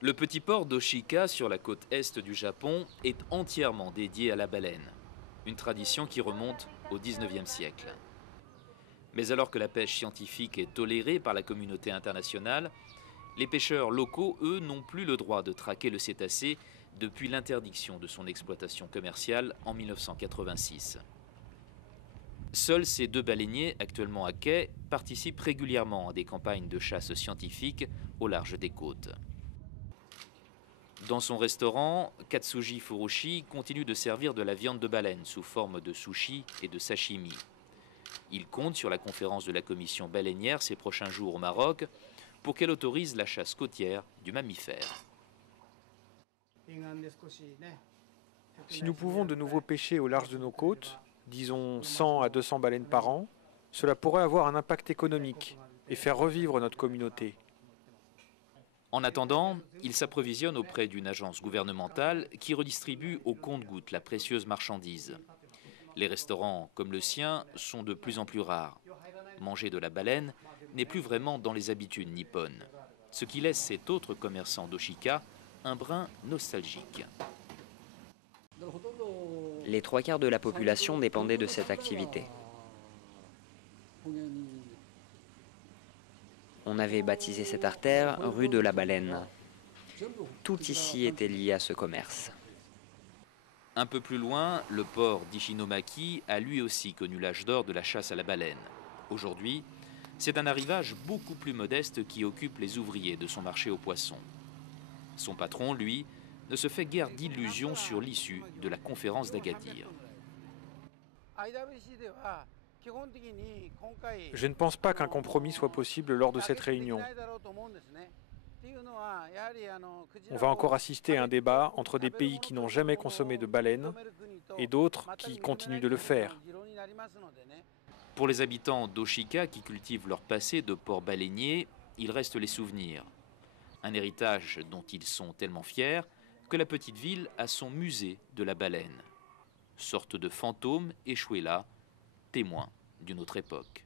Le petit port d'Oshika, sur la côte est du Japon, est entièrement dédié à la baleine. Une tradition qui remonte au XIXe siècle. Mais alors que la pêche scientifique est tolérée par la communauté internationale, les pêcheurs locaux, eux, n'ont plus le droit de traquer le cétacé depuis l'interdiction de son exploitation commerciale en 1986. Seuls ces deux baleiniers, actuellement à quai, participent régulièrement à des campagnes de chasse scientifique au large des côtes. Dans son restaurant, Katsuji Furushi continue de servir de la viande de baleine sous forme de sushi et de sashimi. Il compte sur la conférence de la commission baleinière ces prochains jours au Maroc pour qu'elle autorise la chasse côtière du mammifère. Si nous pouvons de nouveau pêcher au large de nos côtes, disons 100 à 200 baleines par an, cela pourrait avoir un impact économique et faire revivre notre communauté. En attendant, il s'approvisionne auprès d'une agence gouvernementale qui redistribue au compte-gouttes la précieuse marchandise. Les restaurants comme le sien sont de plus en plus rares. Manger de la baleine n'est plus vraiment dans les habitudes nippones, ce qui laisse cet autre commerçant d'Oshika un brin nostalgique. Les 3/4 de la population dépendaient de cette activité. On avait baptisé cette artère rue de la Baleine. Tout ici était lié à ce commerce. Un peu plus loin, le port d'Ishinomaki a lui aussi connu l'âge d'or de la chasse à la baleine. Aujourd'hui, c'est un arrivage beaucoup plus modeste qui occupe les ouvriers de son marché aux poissons. Son patron, lui, ne se fait guère d'illusions sur l'issue de la conférence d'Agadir. Je ne pense pas qu'un compromis soit possible lors de cette réunion. On va encore assister à un débat entre des pays qui n'ont jamais consommé de baleines et d'autres qui continuent de le faire. Pour les habitants d'Oshika qui cultivent leur passé de port baleinier, il reste les souvenirs. Un héritage dont ils sont tellement fiers que la petite ville a son musée de la baleine. Sorte de fantôme échoué là, témoin d'une autre époque.